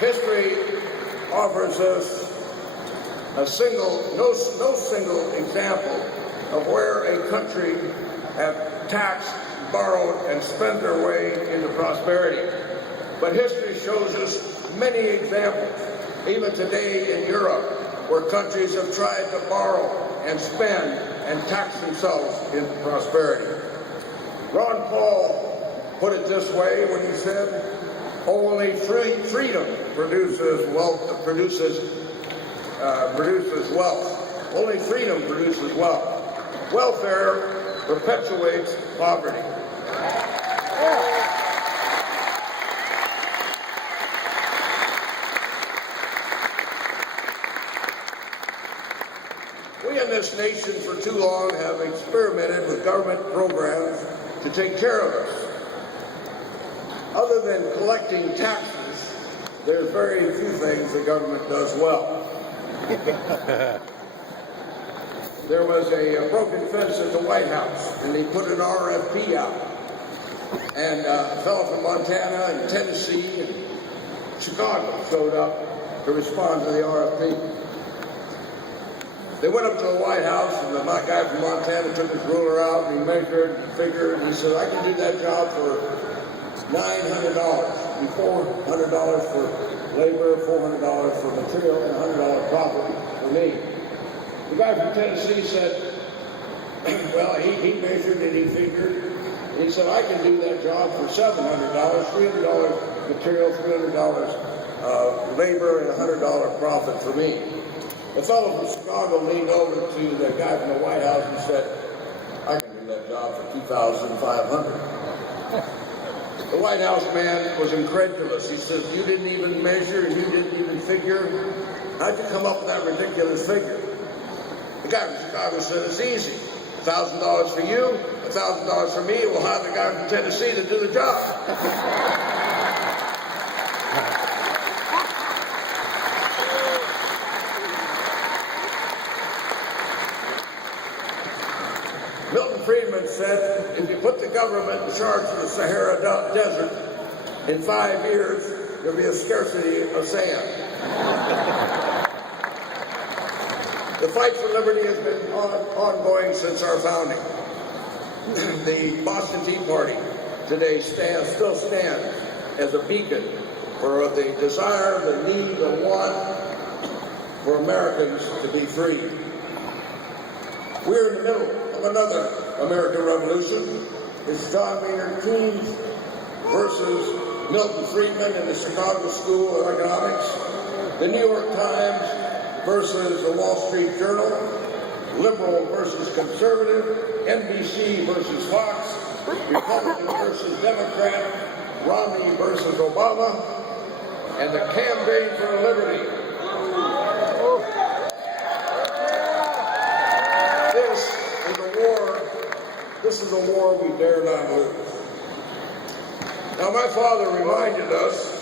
History offers us no single example of where a country have taxed, borrowed, and spent their way into prosperity. But history shows us many examples, even today in Europe, where countries have tried to borrow and spend and tax themselves into prosperity. Ron Paul put it this way when he said, only freedom produces wealth. Only freedom produces wealth. Welfare perpetuates poverty. We in this nation for too long have experimented with government programs to take care of us. Other than collecting taxes, there's very few things the government does well. There was a broken fence at the White House, and they put an RFP out. And a fellow from Montana and Tennessee and Chicago showed up to respond to the RFP. They went up to the White House, and the guy from Montana took his ruler out, and he measured and figured, and he said, I can do that job for $900, $400 for labor, $400 for material, and $100 profit for me. The guy from Tennessee said, well, he measured and he figured, and he said, I can do that job for $700, $300 material, $300 labor, and $100 profit for me. The fellow from Chicago leaned over to the guy from the White House and said, I can do that job for $2,500. The White House man was incredulous. He said, you didn't even measure and you didn't even figure. How'd you come up with that ridiculous figure? The guy from Chicago said, it's easy. $1,000 for you, $1,000 for me. We'll hire the guy from Tennessee to do the job. Milton Friedman said, if you put the government in charge of the Sahara Desert, in 5 years, there'll be a scarcity of sand. The fight for liberty has been ongoing since our founding. The Boston Tea Party today still stands as a beacon for the desire, the need, the want for Americans to be free. We're in the middle of another American Revolution. It's John Maynard Keynes versus Milton Friedman in the Chicago School of Economics, the New York Times versus the Wall Street Journal, liberal versus conservative, NBC versus Fox, Republican versus Democrat, Romney versus Obama, and the campaign for liberty. This is a war we dare not lose. Now, my father reminded us